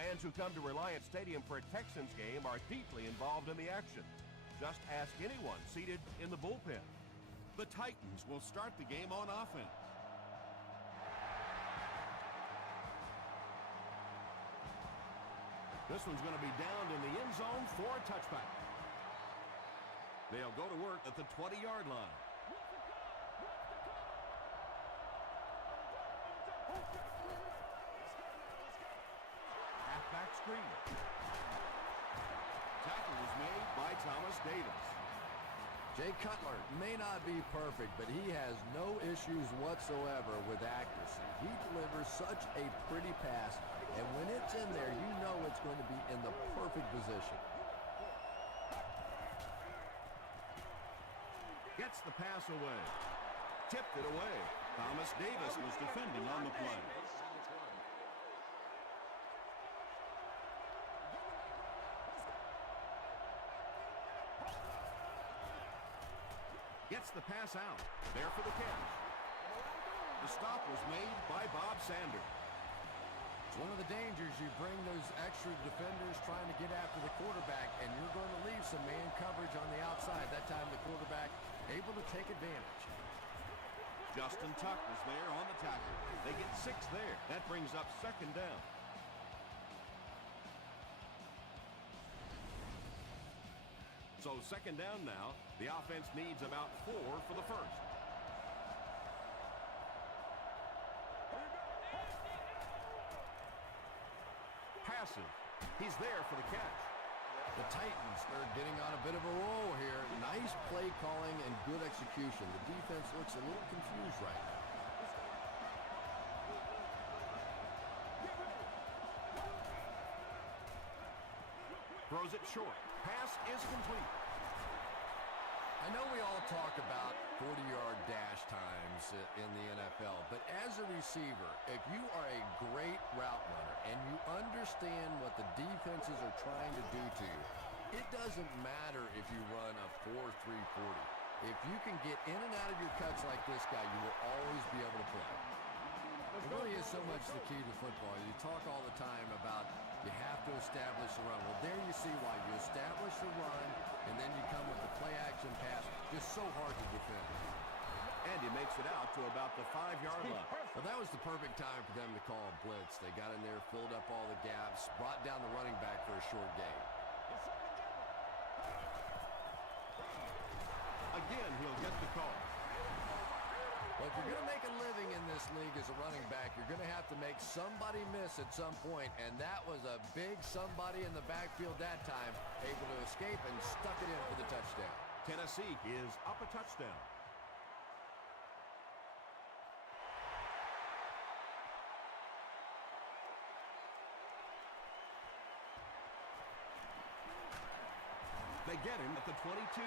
Fans who come to Reliant Stadium for a Texans game are deeply involved in the action. Just ask anyone seated in the bullpen. The Titans will start the game on offense. This one's going to be downed in the end zone for a touchback. They'll go to work at the 20-yard line. Halfback screen. Tackle was made by Thomas Davis. Jay Cutler may not be perfect, but he has no issues whatsoever with accuracy. He delivers such a pretty pass, and when it's in there, you know it's going to be in the perfect position. Gets the pass away. Tipped it away. Thomas Davis was defending on the play. Gets the pass out. There for the catch. The stop was made by Bob Sanders. It's one of the dangers. You bring those extra defenders trying to get after the quarterback, and you're going to leave some man coverage on the outside. That time the quarterback able to take advantage. Justin Tuck was there on the tackle. They get 6 there. That brings up second down. So second down now. The offense needs about 4 for the first. Passing. He's there for the catch. The Titans are getting on a bit of a roll here. Nice play calling and good execution. The defense looks a little confused right now. Throws it short. Pass is complete. I know we all talk about 40-yard dash times in the NFL, but as a receiver, if you are a great route runner and you understand what the defenses are trying to do to you, it doesn't matter if you run a 4.3 40. If you can get in and out of your cuts like this guy, you will always be able to play. It really is so much the key to football. You talk all the time about you have to establish the run. Well, there you see why. You establish the run, and then you come with the play-action pass. Just so hard to defend. And he makes it out to about the 5-yard line. Well, that was the perfect time for them to call a blitz. They got in there, filled up all the gaps, brought down the running back for a short gain. Again, he'll get the call. Well, if you're going to make a living in this league as a running back, you're going to have to make somebody miss at some point, and that was a big somebody in the backfield that time, able to escape and stuck it in for the touchdown. Tennessee is up a touchdown. They get him at the 22.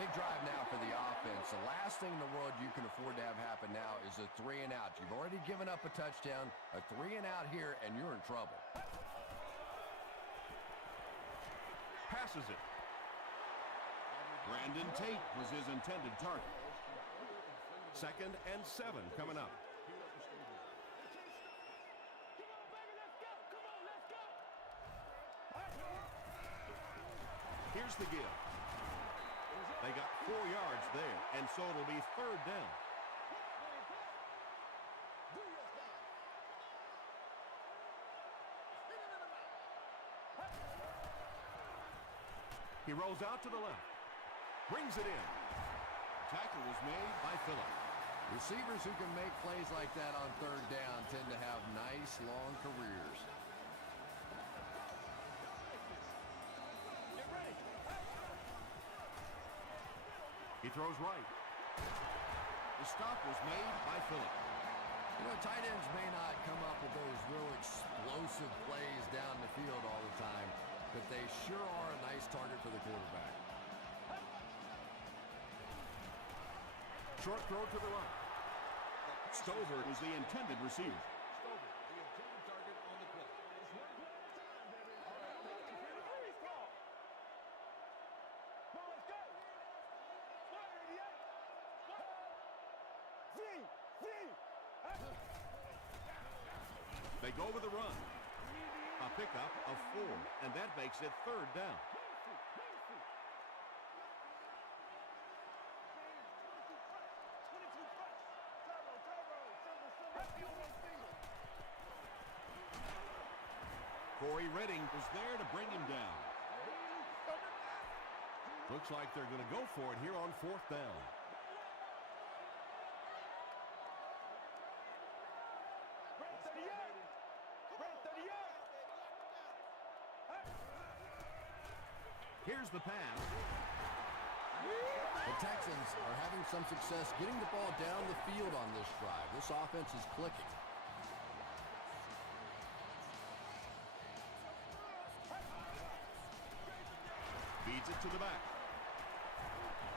Big drive now for the offense. The last thing in the world you can afford to have happen now is a 3-and-out. You've already given up a touchdown, a 3-and-out here, and you're in trouble. Passes it. Brandon Tate was his intended target. 2nd and 7 coming up. Here's the give. They got 4 yards there, and so it'll be 3rd down. He rolls out to the left. Brings it in. Tackle was made by Phillip. Receivers who can make plays like that on 3rd down tend to have nice, long careers. He throws right. The stop was made by Phillip. You know, tight ends may not come up with those real explosive plays down the field all the time, but they sure are a nice target for the quarterback. Short throw to the right. Stover was the intended receiver. They go with the run. A pickup of 4, and that makes it 3rd down. Corey Redding was there to bring him down. Looks like they're going to go for it here on 4th down. Here's the pass. The Texans are having some success getting the ball down the field on this drive. This offense is clicking. Feeds it to the back.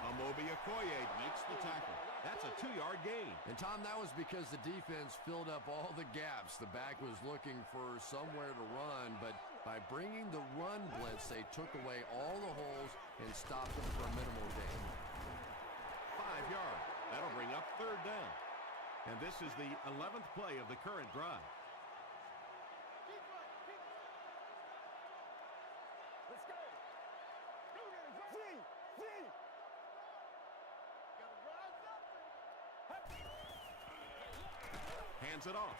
Amobi Okoye makes the tackle. That's a 2-yard gain. And, Tom, that was because the defense filled up all the gaps. The back was looking for somewhere to run, but by bringing the run blitz, they took away all the holes and stopped them for a minimal gain. 5 yards. That'll bring up 3rd down. And this is the 11th play of the current drive. Let's go. Hands it off.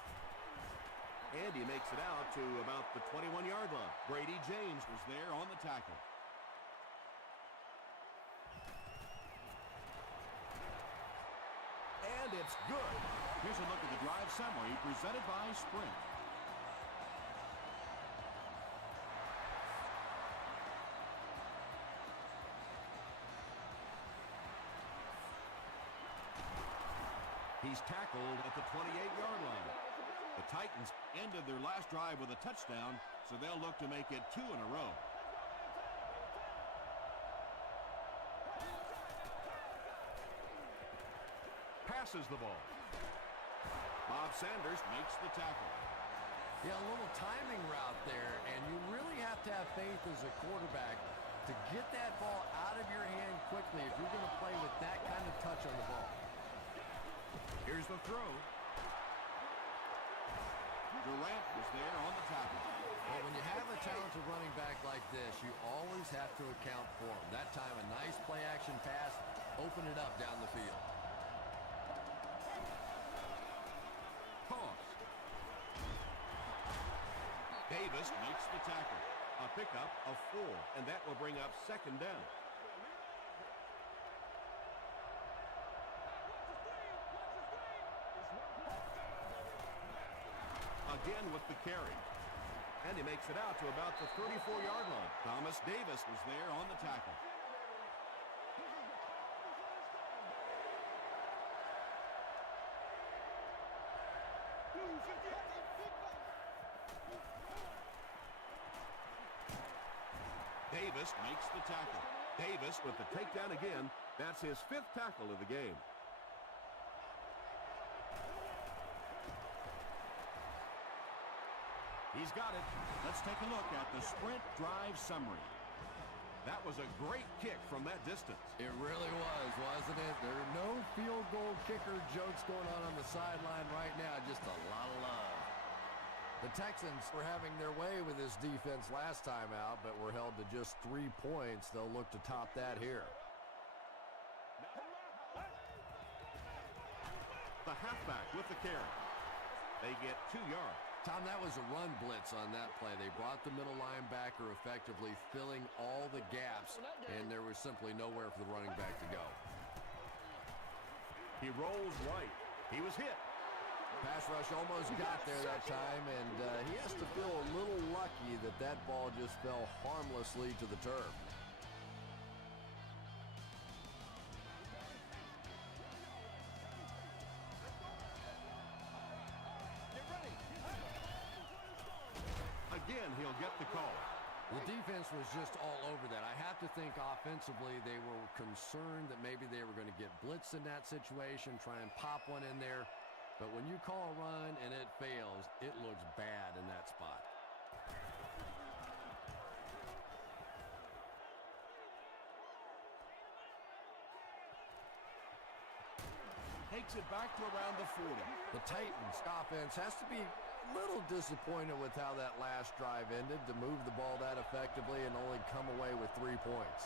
And he makes it out to about the 21-yard line. Brady James was there on the tackle. And it's good. Here's a look at the drive summary presented by Sprint. He's tackled at the 28-yard line. The Titans ended their last drive with a touchdown, so they'll look to make it 2 in a row. Passes the ball. Bob Sanders makes the tackle. Yeah, a little timing route there, and you really have to have faith as a quarterback to get that ball out of your hand quickly if you're going to play with that kind of touch on the ball. Here's the throw. Durant was there on the tackle. Well, when you have a talented running back like this, you always have to account for him. That time, a nice play-action pass, open it up down the field. Toss. Davis makes the tackle. A pickup of 4, and that will bring up 2nd down. Again with the carry. And he makes it out to about the 34-yard line. Thomas Davis was there on the tackle. Davis makes the tackle. Davis with the takedown again. That's his 5th tackle of the game. He's got it. Let's take a look at the Sprint drive summary. That was a great kick from that distance. It really was, wasn't it? There are no field goal kicker jokes going on the sideline right now. Just a lot of love. The Texans were having their way with this defense last time out, but were held to just 3 points. They'll look to top that here. The halfback with the carry. They get 2 yards. Tom, that was a run blitz on that play. They brought the middle linebacker effectively filling all the gaps, and there was simply nowhere for the running back to go. He rolls right. He was hit. Pass rush almost got there that time, and he has to feel a little lucky that that ball just fell harmlessly to the turf. Again, he'll get the call. The defense was just all over that. I have to think offensively they were concerned that maybe they were going to get blitzed in that situation, try and pop one in there. But when you call a run and it fails, it looks bad in that spot. Takes it back to around the 40. The Titans offense has to be little disappointed with how that last drive ended to move the ball that effectively and only come away with 3 points.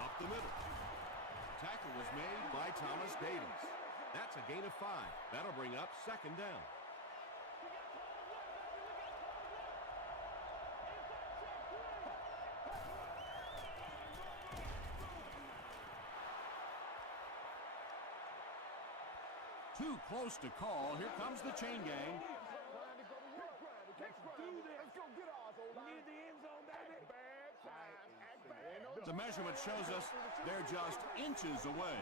Up the middle. Tackle was made by Thomas Davis. That's a gain of 5. That'll bring up 2nd down. Too close to call. Here comes the chain gang. The measurement shows us they're just inches away.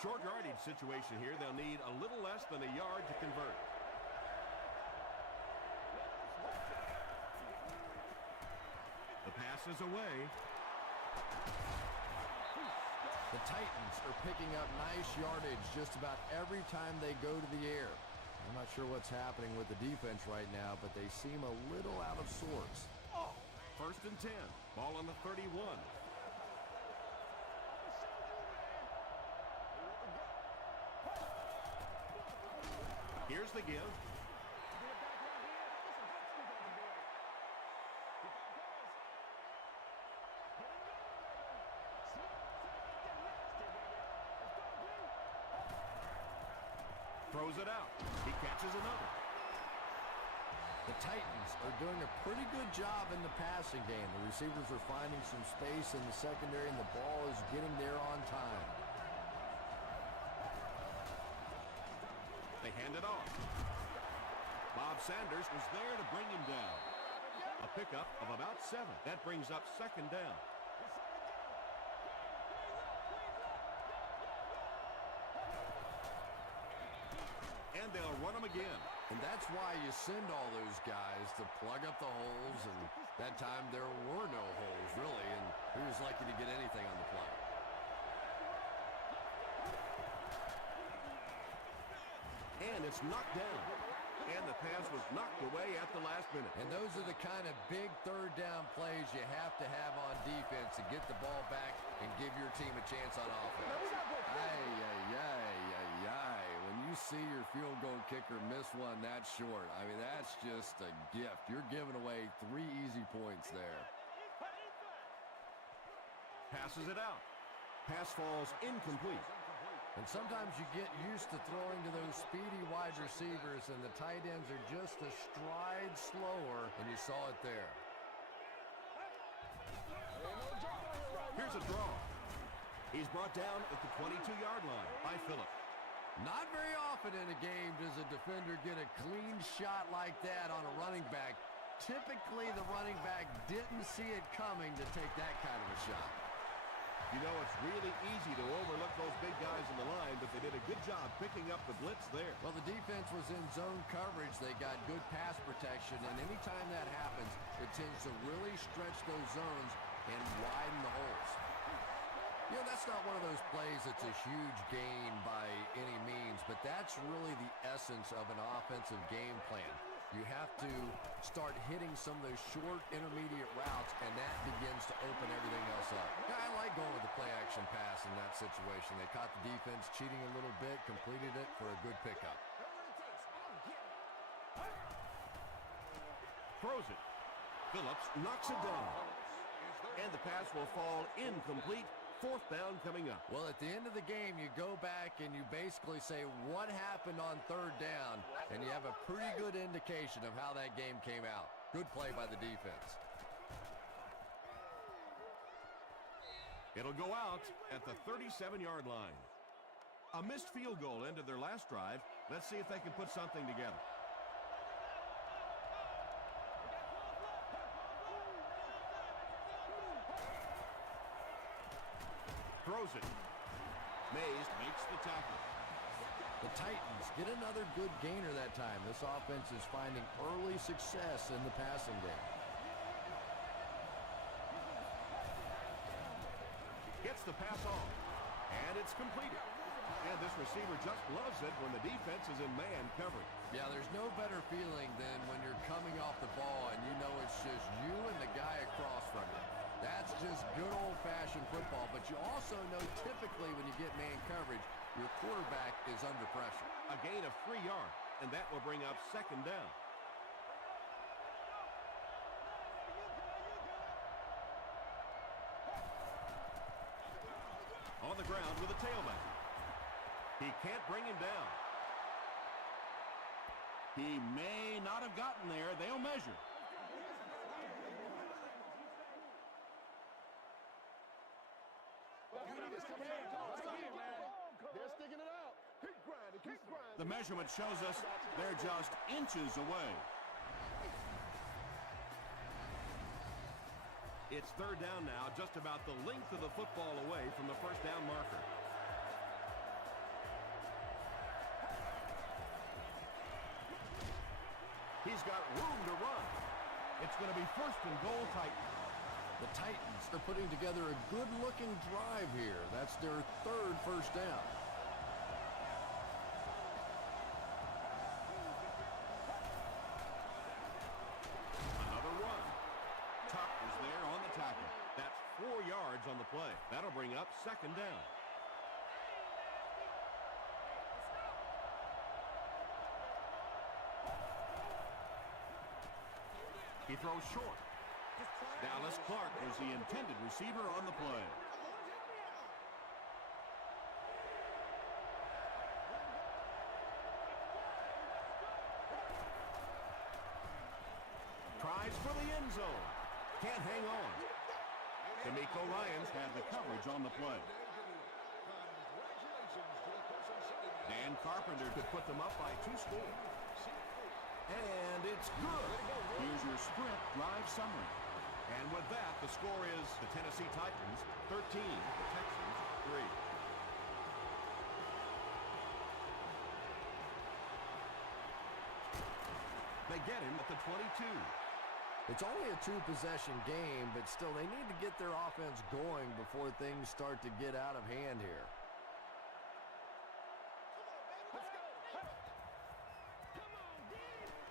Short yardage situation here. They'll need a little less than a yard to convert. The pass is away. The Titans are picking up nice yardage just about every time they go to the air. I'm not sure what's happening with the defense right now, but they seem a little out of sorts. 1st and 10. Ball on the 31. Here's the give. Throws it out. He catches another. The Titans are doing a pretty good job in the passing game. The receivers are finding some space in the secondary, and the ball is getting there on time. They hand it off. Bob Sanders was there to bring him down. A pickup of about 7. That brings up 2nd down. And they'll run them again. And that's why you send all those guys to plug up the holes, and that time there were no holes, really, and he was lucky to get anything on the play. And it's knocked down. And the pass was knocked away at the last minute. And those are the kind of big 3rd down plays you have to have on defense to get the ball back and give your team a chance on offense. When you see your field goal kicker miss one that short, I mean, that's just a gift. You're giving away 3 easy points there. Passes it out. Pass falls incomplete. And sometimes you get used to throwing to those speedy wide receivers, and the tight ends are just a stride slower, and you saw it there. Here's a draw. He's brought down at the 22-yard line by Phillip. Not very often in a game does a defender get a clean shot like that on a running back. Typically, the running back didn't see it coming to take that kind of a shot. You know, it's really easy to overlook those big guys in the line, but they did a good job picking up the blitz there. Well, the defense was in zone coverage. They got good pass protection, and anytime that happens, it tends to really stretch those zones and widen the holes. You know, that's not one of those plays that's a huge gain by any means, but that's really the essence of an offensive game plan. You have to start hitting some of those short intermediate routes, and that begins to open everything else up. Yeah, I like going with the play-action pass in that situation. They caught the defense cheating a little bit, completed it for a good pickup. Throws it. Phillips knocks it down. And the pass will fall incomplete. 4th down coming up. Well, at the end of the game, you go back and you basically say what happened on 3rd down, and you have a pretty good indication of how that game came out. Good play by the defense. It'll go out at the 37-yard line. A missed field goal ended their last drive. Let's see if they can put something together. Throws it. Mays makes the tackle. The Titans get another good gainer that time. This offense is finding early success in the passing game. Gets the pass off. And it's completed. And this receiver just loves it when the defense is in man coverage. Yeah, there's no better feeling than when you're coming off the ball and you know it's just you and the guy across from you. That's just good old-fashioned football, but you also know typically when you get man coverage, your quarterback is under pressure. A gain of 3 yards, and that will bring up second down. On the ground with a tailback. He can't bring him down. He may not have gotten there. They'll measure. The measurement shows us they're just inches away. It's third down now, just about the length of the football away from the first down marker. He's got room to run. It's going to be first and goal Titans. The Titans are putting together a good-looking drive here. That's their third first down. Another run. Tuck is there on the tackle. That's 4 yards on the play. That'll bring up second down. He throws short. Dallas Clark was the intended receiver on the play. Tries for the end zone. Can't hang on. D'Amico Ryans had the coverage on the play. Dan Carpenter could put them up by 2 scores. And it's good. Here's your sprint drive summary. And with that, the score is the Tennessee Titans 13, the Texans 3. They get him at the 22. It's only a 2-possession game, but still they need to get their offense going before things start to get out of hand here.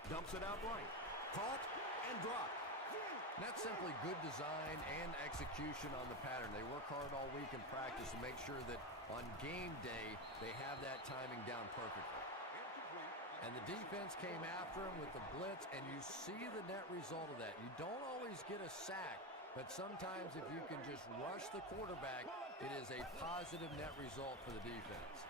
Dumps it out right. Caught and dropped. That's simply good design and execution on the pattern. They work hard all week in practice to make sure that on game day they have that timing down perfectly. And the defense came after him with the blitz, and you see the net result of that. You don't always get a sack, but sometimes if you can just rush the quarterback, it is a positive net result for the defense.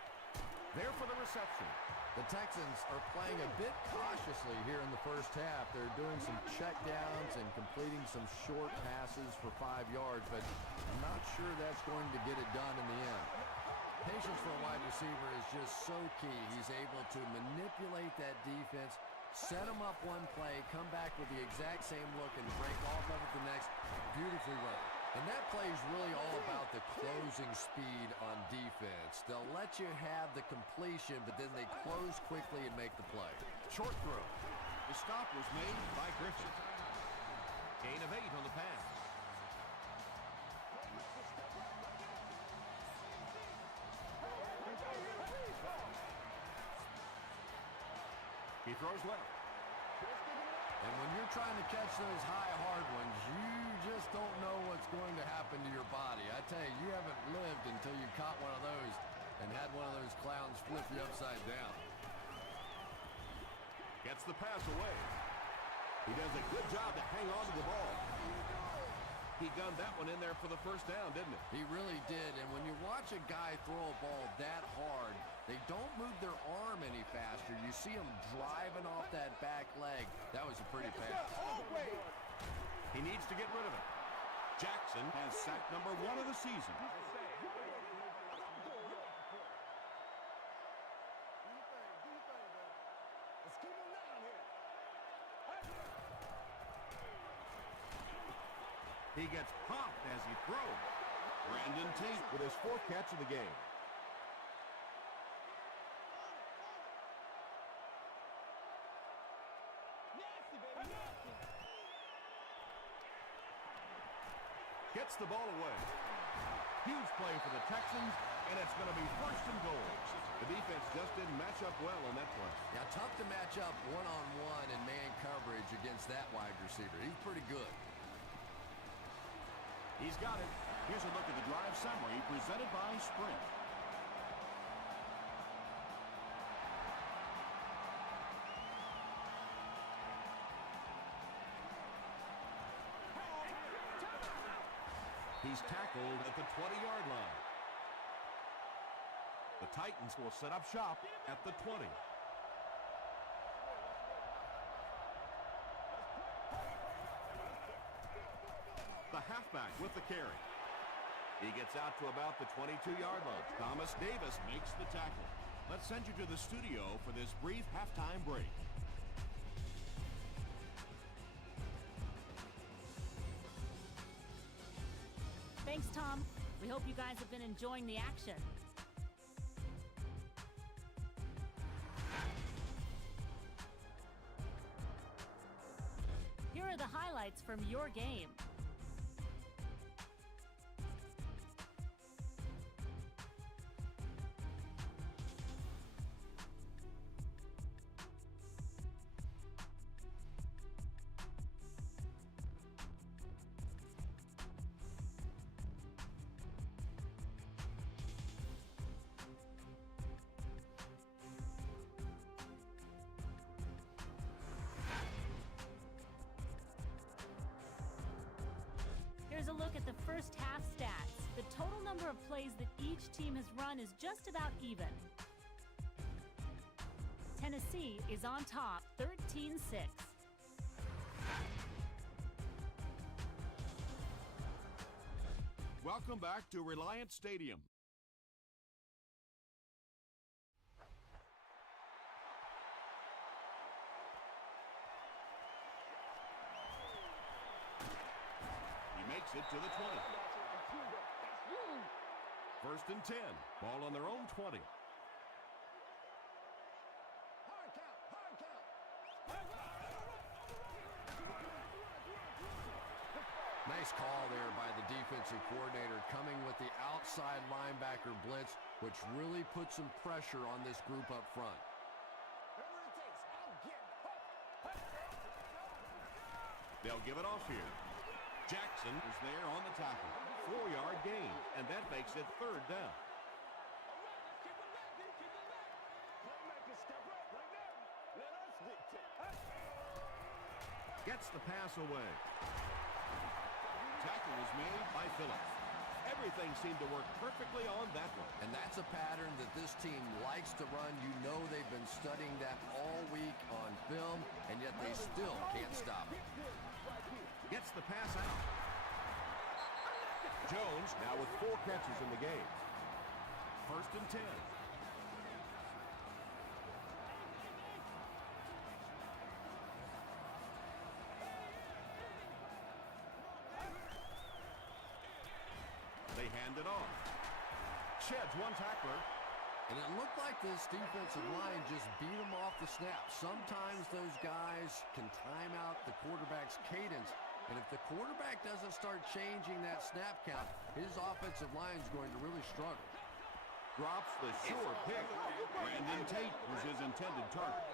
There for the reception. The Texans are playing a bit cautiously here in the first half. They're doing some checkdowns and completing some short passes for 5 yards, but I'm not sure that's going to get it done in the end. Patience for a wide receiver is just so key. He's able to manipulate that defense, set them up one play, come back with the exact same look, and break off of it the next. Beautifully run. And that play is really all about the closing speed on defense. They'll let you have the completion, but then they close quickly and make the play. Short throw. The stop was made by Griffin. Gain of 8 on the pass. He throws left. And when you're trying to catch those high, hard ones, you just don't know what's going to happen to your body. I tell you, you haven't lived until you caught one of those and had one of those clowns flip you upside down. Gets the pass away. He does a good job to hang on to the ball. He gunned that one in there for the first down, didn't he? He really did. And when you watch a guy throw a ball that hard, they don't move their arm any faster. You see him driving off that back leg. That was a pretty pass. He needs to get rid of it. Jackson has sack number 1 of the season. He gets popped as he throws. Brandon Tate with his 4th catch of the game. Gets the ball away. Huge play for the Texans, and it's going to be first and goal. The defense just didn't match up well on that play. Yeah, tough to match up one-on-one in man coverage against that wide receiver. He's pretty good. He's got it. Here's a look at the drive summary presented by Sprint. He's tackled at the 20-yard line. The Titans will set up shop at the 20. The halfback with the carry. He gets out to about the 22-yard line. Thomas Davis makes the tackle. Let's send you to the studio for this brief halftime break. Thanks, Tom. We hope you guys have been enjoying the action. Here are the highlights from your game. Here's a look at the first half stats. The total number of plays that each team has run is just about even. Tennessee is on top, 13-6. Welcome back to Reliant Stadium. Makes it to the 20. First and 10. Ball on their own 20. Nice call there by the defensive coordinator, coming with the outside linebacker blitz, which really put some pressure on this group up front. They'll give it off here. Jackson is there on the tackle. 4-yard gain, and that makes it third down. Gets the pass away. Tackle was made by Phillips. Everything seemed to work perfectly on that one. And that's a pattern that this team likes to run. You know they've been studying that all week on film, and yet they still can't stop it. Gets the pass out. Jones now with 4 catches in the game. First and 10. They hand it off. Sheds one tackler. And it looked like this defensive line just beat them off the snap. Sometimes those guys can time out the quarterback's cadence. And if the quarterback doesn't start changing that snap count, his offensive line is going to really struggle. Drops the sure pick. Brandon Tate was his intended target.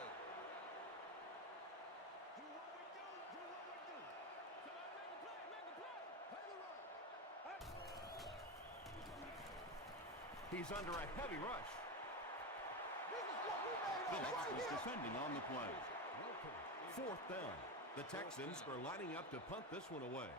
He's under a heavy rush. Phillips was defending on the play. Fourth down. The Texans are lining up to punt this one away.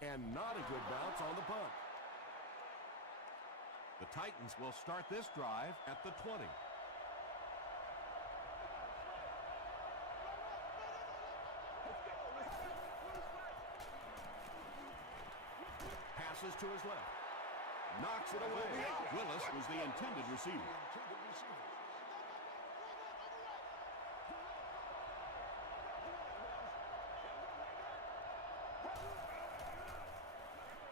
And not a good bounce on the punt. The Titans will start this drive at the 20. Passes to his left. Knocks it away. Willis was the intended receiver.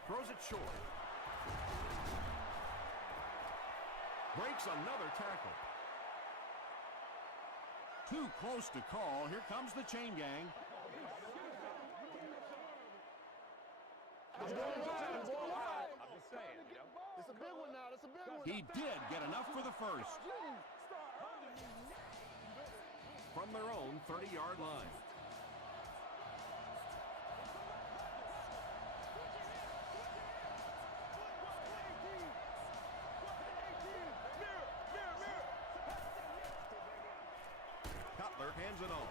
Throws it short. Breaks another tackle. Too close to call. Here comes the chain gang. He did get enough for the first. From their own 30-yard line. gains it all.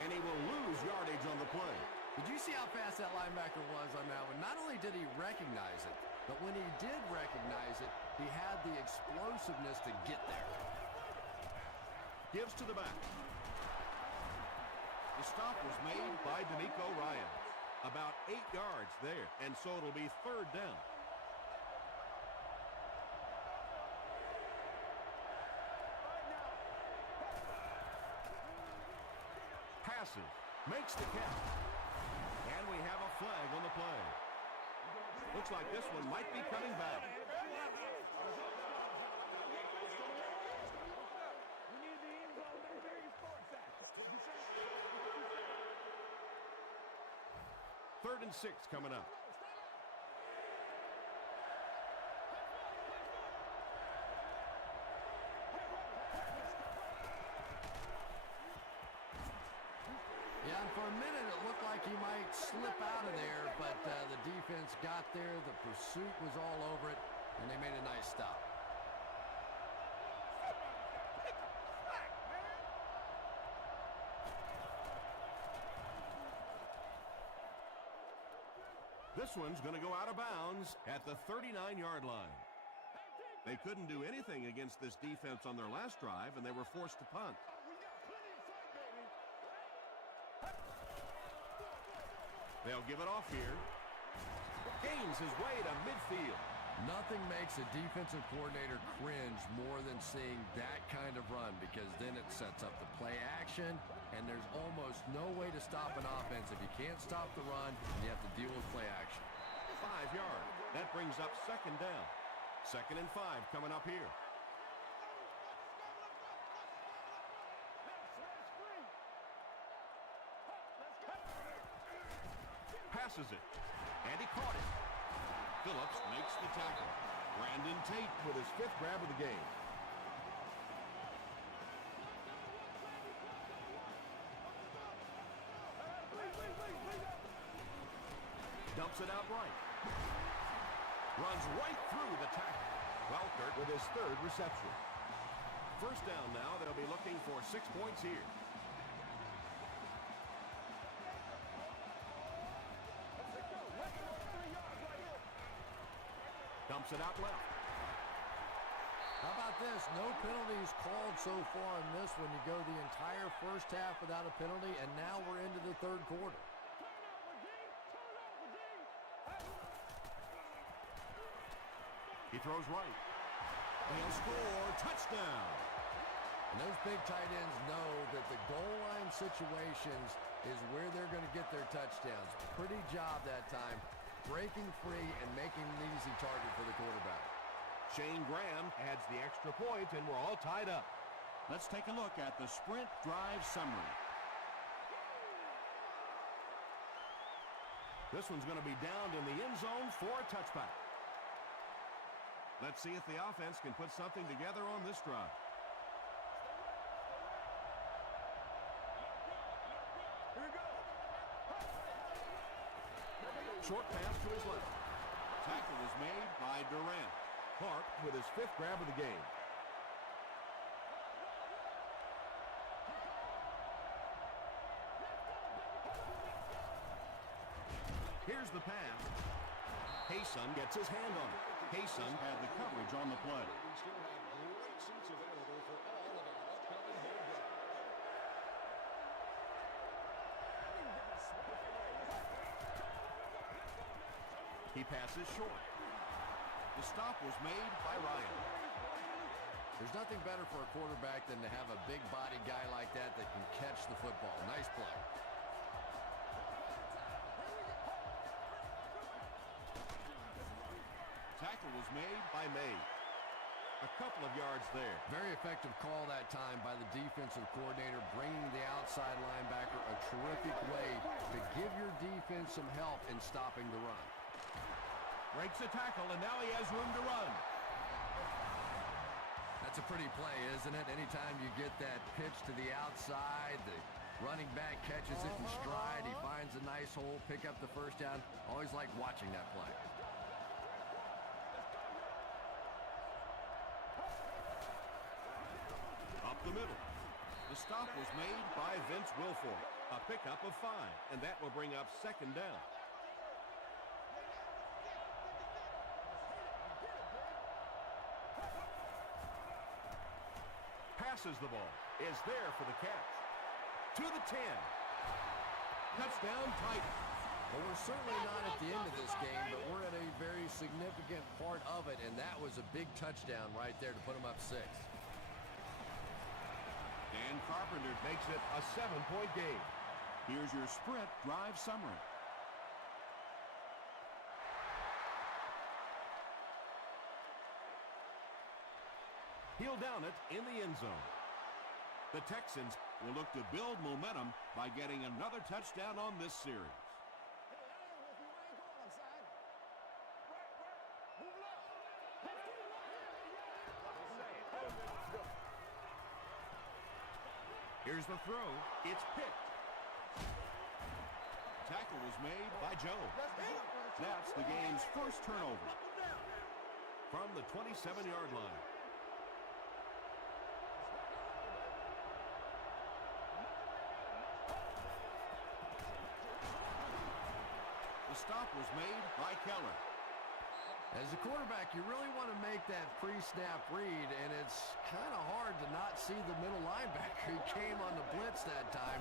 And he will lose yardage on the play. Did you see how fast that linebacker was on that one? Not only did he recognize it, but when he did recognize it, he had the explosiveness to get there. Gives to the back. The stop was made by D'Amico Ryan. About 8 yards there, and so it'll be third down. Passes, makes the catch. And we have a flag on the play. Looks like this one might be coming back. Third and 6 coming up. Yeah, and for a minute it looked like he might slip out of there, but the defense got there, the pursuit was all over it, and they made a nice stop. This one's going to go out of bounds at the 39-yard line. They couldn't do anything against this defense on their last drive, and they were forced to punt. They'll give it off here. Gains his way to midfield. Nothing makes a defensive coordinator cringe more than seeing that kind of run, because then it sets up the play action, and there's almost no way to stop an offense. If you can't stop the run, you have to deal with play action. 5 yards. That brings up second down. 2nd and 5 coming up here. Passes it, and he caught it. Phillips makes the tackle. Brandon Tate with his 5th grab of the game. Dumps it out right. Runs right through the tackle. Welkert with his 3rd reception. First down now. They'll be looking for 6 points here. Dumps it out left. How about this? No penalties called so far in this one. You go the entire first half without a penalty, and now we're into the 3rd quarter. He throws right. They'll score. Touchdown. And those big tight ends know that the goal line situations is where they're going to get their touchdowns. Pretty job that time, breaking free and making an easy target for the quarterback. Shane Graham adds the extra point, and we're all tied up. Let's take a look at the sprint drive summary. This one's going to be downed in the end zone for a touchback. Let's see if the offense can put something together on this drive. Short pass to his left. Tackle is made by Durant. Clark with his 5th grab of the game. Here's the pass. Hayson gets his hand on it. Hayson had the coverage on the play. He passes short. The stop was made by Ryan. There's nothing better for a quarterback than to have a big body guy like that that can catch the football. Nice play. Tackle was made by May. A couple of yards there. Very effective call that time by the defensive coordinator, bringing the outside linebacker, a terrific way to give your defense some help in stopping the run. Breaks a tackle, and now he has room to run. That's a pretty play, isn't it? Anytime you get that pitch to the outside, the running back catches it in stride, he finds a nice hole, pick up the first down. Always like watching that play. Up the middle. The stop was made by Vince Wilfork. A pickup of 5, and that will bring up second down. Passes the ball. Is there for the catch. To the 10. Touchdown Titans. Well, we're certainly not at the end of this game, but we're at a very significant part of it, and that was a big touchdown right there to put them up 6. Dan Carpenter Makes it a 7-point game. Here's your sprint drive summary. He'll down it in the end zone. The Texans will look to build momentum by getting another touchdown on this series. Here's the throw. It's picked. Tackle was made by Jones. That's the game's first turnover. From the 27-yard line. The stop was made by Keller. As a quarterback, you really want to make that pre-snap read, and it's kind of hard to not see the middle linebacker who came on the blitz that time,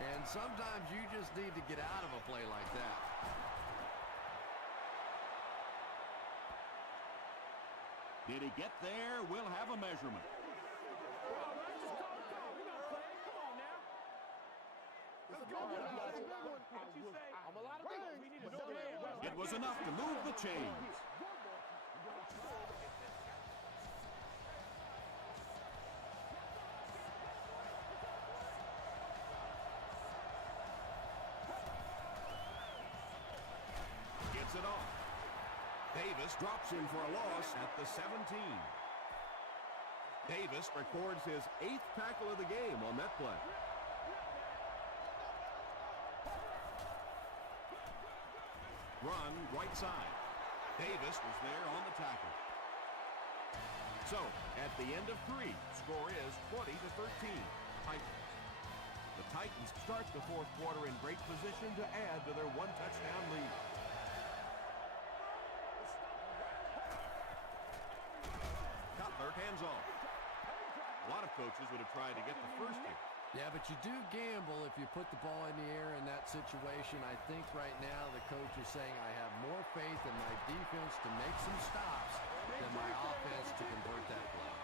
and sometimes you just need to get out of a play like that. Did he get there? We'll have a measurement. It was enough to move the chains. Gets it off. Davis drops in for a loss at the 17. Davis records his 8th tackle of the game on that play. Run right side. Davis was there on the tackle. So, at the end of 3, score is 20-13. Titans. The Titans start the 4th quarter in great position to add to their 1-touchdown lead. Cutler hands off. A lot of coaches would have tried to get the first here. Yeah, but you do gamble if you put the ball in the air in that situation. I think right now the coach is saying I have more faith in my defense to make some stops than my offense to convert that play.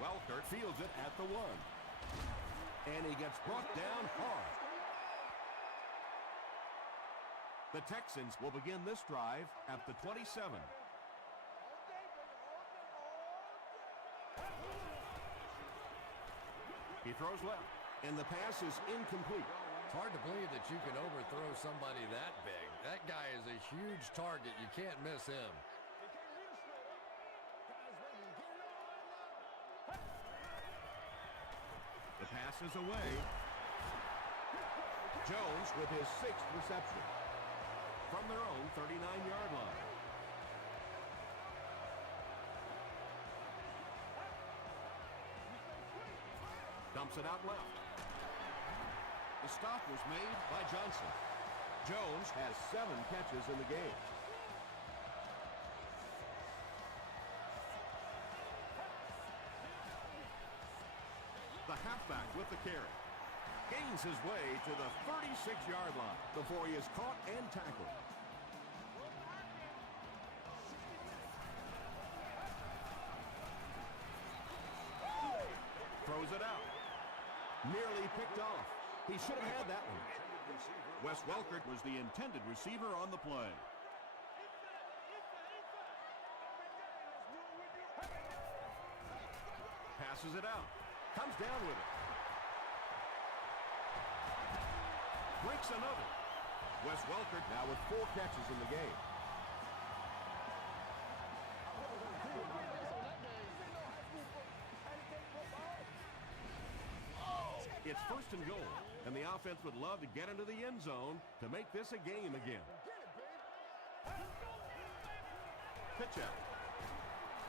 Welker fields it at the 1. And he gets brought down hard. The Texans will begin this drive at the 27. He throws left, and the pass is incomplete. It's hard to believe that you can overthrow somebody that big. That guy is a huge target. You can't miss him. The pass is away. Jones with his 6th reception. From their own 39-yard line. Dumps it out left. The stop was made by Johnson. Jones has 7 catches in the game. The halfback with the carry. Gains his way to the 36-yard line before he is caught and tackled. Throws it out. Nearly picked off. He should have had that one. Wes Welker was the intended receiver on the play. Passes it out. Comes down with it. Breaks another. Wes Welker now with 4 catches in the game. It's 1st and goal, and the offense would love to get into the end zone to make this a game again. pitch out.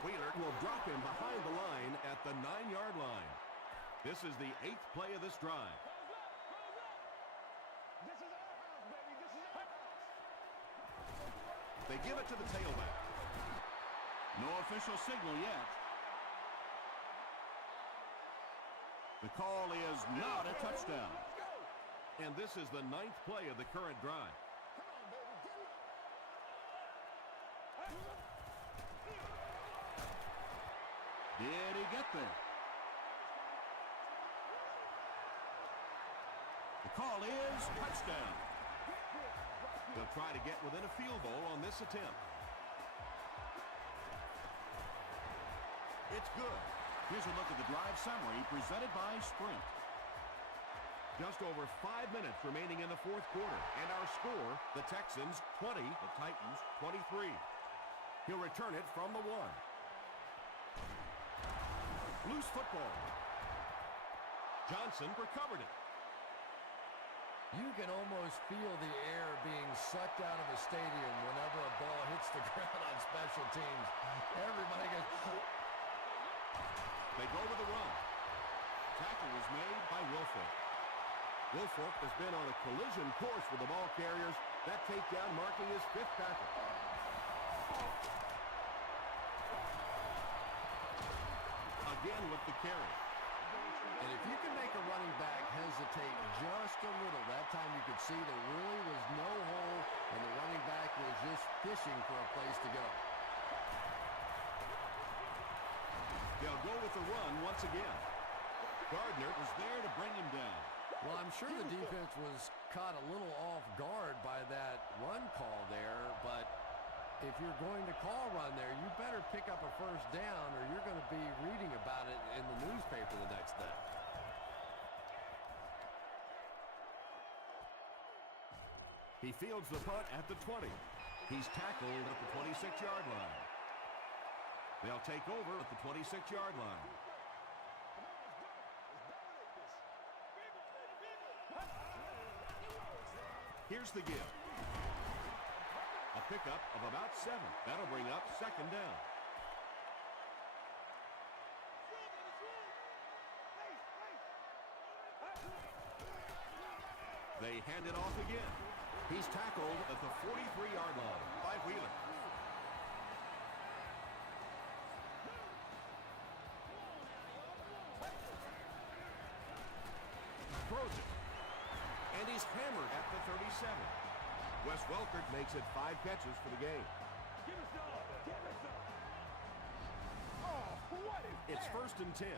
Wheeler will drop him behind the line at the 9-yard line. This is the 8th play of this drive. They give it to the tailback. No official signal yet. The call is not a touchdown. And this is the 9th play of the current drive. Did he get there? The call is touchdown. They'll try to get within a field goal on this attempt. It's good. Here's a look at the drive summary presented by Sprint. Just over 5 minutes remaining in the fourth quarter. And our score, the Texans 20, the Titans 23. He'll return it from the 1. Loose football. Johnson recovered it. You can almost feel the air being sucked out of a stadium whenever a ball hits the ground on special teams. Everybody gets... They go to the run. Tackle was made by Wilfork. Wilfork has been on a collision course with the ball carriers. That takedown marking his 5th tackle. Again with the carry. And if you can make a running back hesitate just a little, that time you could see there really was no hole, and the running back was just fishing for a place to go. They'll go with the run once again. Gardner was there to bring him down. Well, I'm sure the defense was caught a little off guard by that run call there, but if you're going to call run there, you better pick up a first down or you're going to be reading about it in the newspaper the next day. He fields the punt at the 20. He's tackled at the 26-yard line. They'll take over at the 26-yard line. Here's the give. A pickup of about 7. That'll bring up 2nd down. They hand it off again. He's tackled at the 43-yard line by Wheeler. Throws it. And he's hammered at the 37. Wes Welker makes it 5 catches for the game. It's 1st and 10.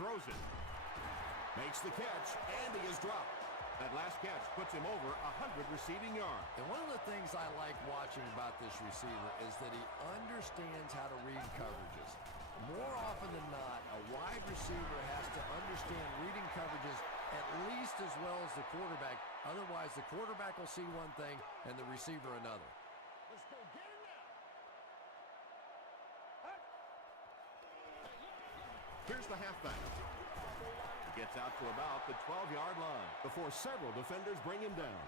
Throws it. Makes the catch, and he is dropped. That last catch puts him over 100 receiving yards. And one of the things I like watching about this receiver is that he understands how to read coverages. More often than not, a wide receiver has to understand reading coverages at least as well as the quarterback. Otherwise, the quarterback will see one thing and the receiver another. Let's go get him now. Here's the halfback. Gets out to about the 12-yard line before several defenders bring him down.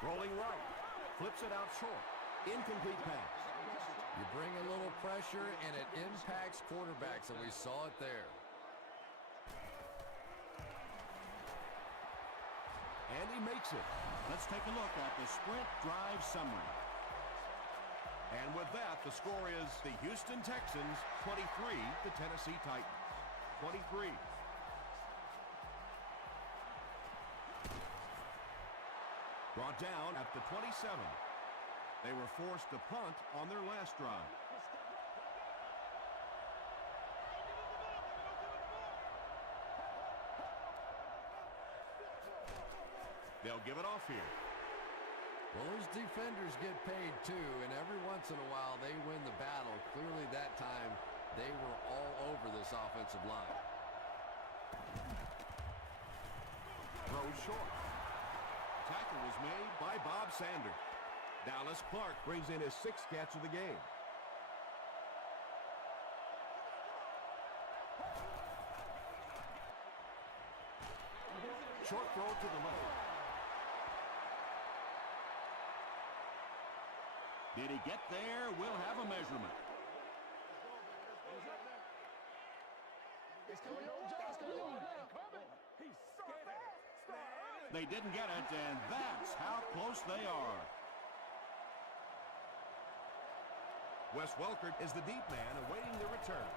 Rolling right. Flips it out short. Incomplete pass. You bring a little pressure, and it impacts quarterbacks, and we saw it there. And he makes it. Let's take a look at the Sprint drive summary. And with that, the score is the Houston Texans 23, the Tennessee Titans 23. Brought down at the 27. They were forced to punt on their last drive. They'll give it off here. Well, those defenders get paid too, and every once in a while they win the battle. Clearly that time they were all over this offensive line. Throws short. Tackle tackle was made by Bob Sander. Dallas Clark Brings in his 6th catch of the game. short throw to the left. Did he get there? We'll have a measurement. They didn't get it, and that's how close they are. Wes Welker is the deep man awaiting the return.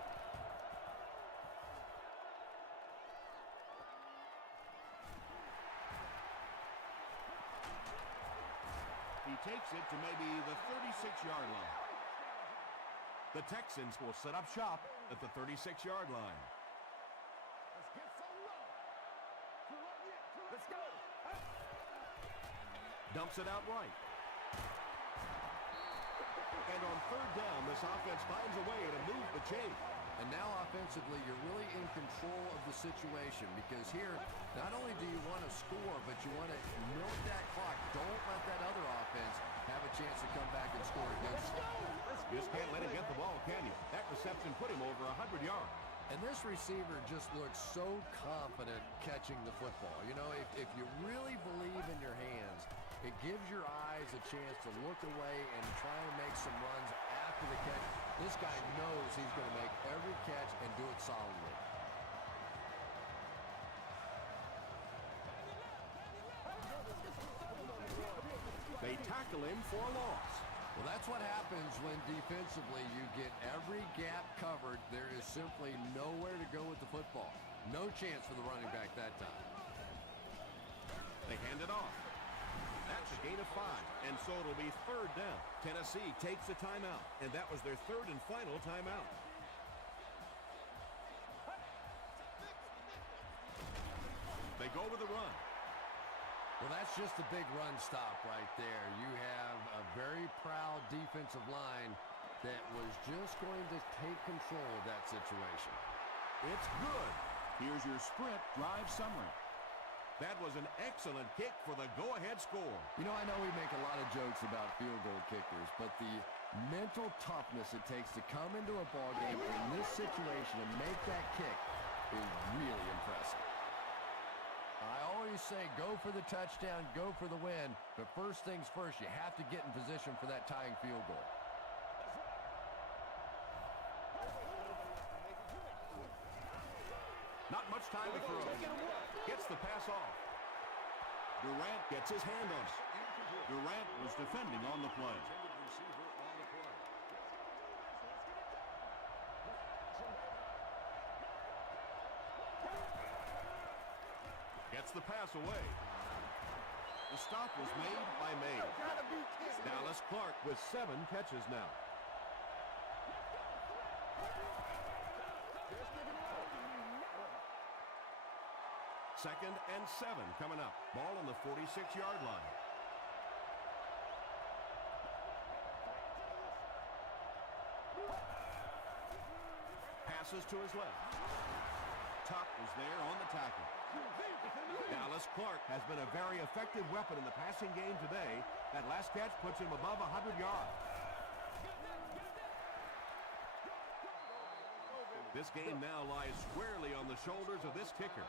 He takes it to maybe the 36-yard line. The Texans will set up shop at the 36-yard line. Let's go. Dumps it out right. And on third down, this offense finds a way to move the chain. And now offensively, you're really in control of the situation, because here, not only do you want to score, but you want to milk that clock. Don't let that other offense have a chance to come back and score against you. Just can't let him get the ball, can you? That reception put him over 100 yards. And this receiver just looks so confident catching the football. You know, if you really believe in your hands, it gives your eyes a chance to look away and try and make some runs after the catch. This guy knows he's going to make every catch and do it solidly. They tackle him for a loss. Well, that's what happens when defensively you get every gap covered. There is simply nowhere to go with the football. No chance for the running back that time. They hand it off. That's a gain of 5, and so it'll be third down. Tennessee takes a timeout, and that was their third and final timeout. They go with a run. Well, that's just a big run stop right there. You have a very proud defensive line that was just going to take control of that situation. It's good. Here's your sprint drive summary. That was an excellent kick for the go-ahead score. You know, I know we make a lot of jokes about field goal kickers, but the mental toughness it takes to come into a ball game in this situation and make that kick is really impressive. I always say go for the touchdown, go for the win, but first things first, you have to get in position for that tying field goal. Not much time to throw. Gets the pass off. Durant gets his hand on it. Durant was defending on the play. Gets the pass away. The stop was made by May. Dallas Clark with 7 catches now. Second and 7 coming up. Ball on the 46-yard line. Passes to his left. Tuck was there on the tackle. Dallas Clark has been a very effective weapon in the passing game today. That last catch puts him above 100 yards. This game now lies squarely on the shoulders of this kicker.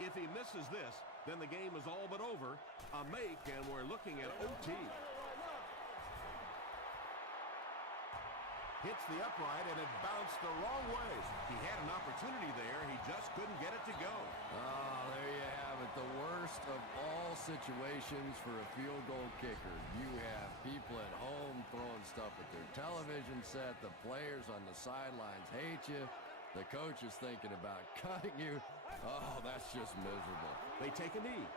If he misses this, then the game is all but over. A make, and we're looking at OT. Hits the upright, and it bounced the wrong way. He had an opportunity there. He just couldn't get it to go. Oh, there you have it. The worst of all situations for a field goal kicker. You have people at home throwing stuff at their television set. The players on the sidelines hate you. The coach is thinking about cutting you. Oh, that's just miserable. They take a knee.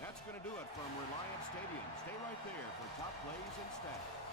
That's going to do it from Reliance Stadium. Stay right there for top plays and stats.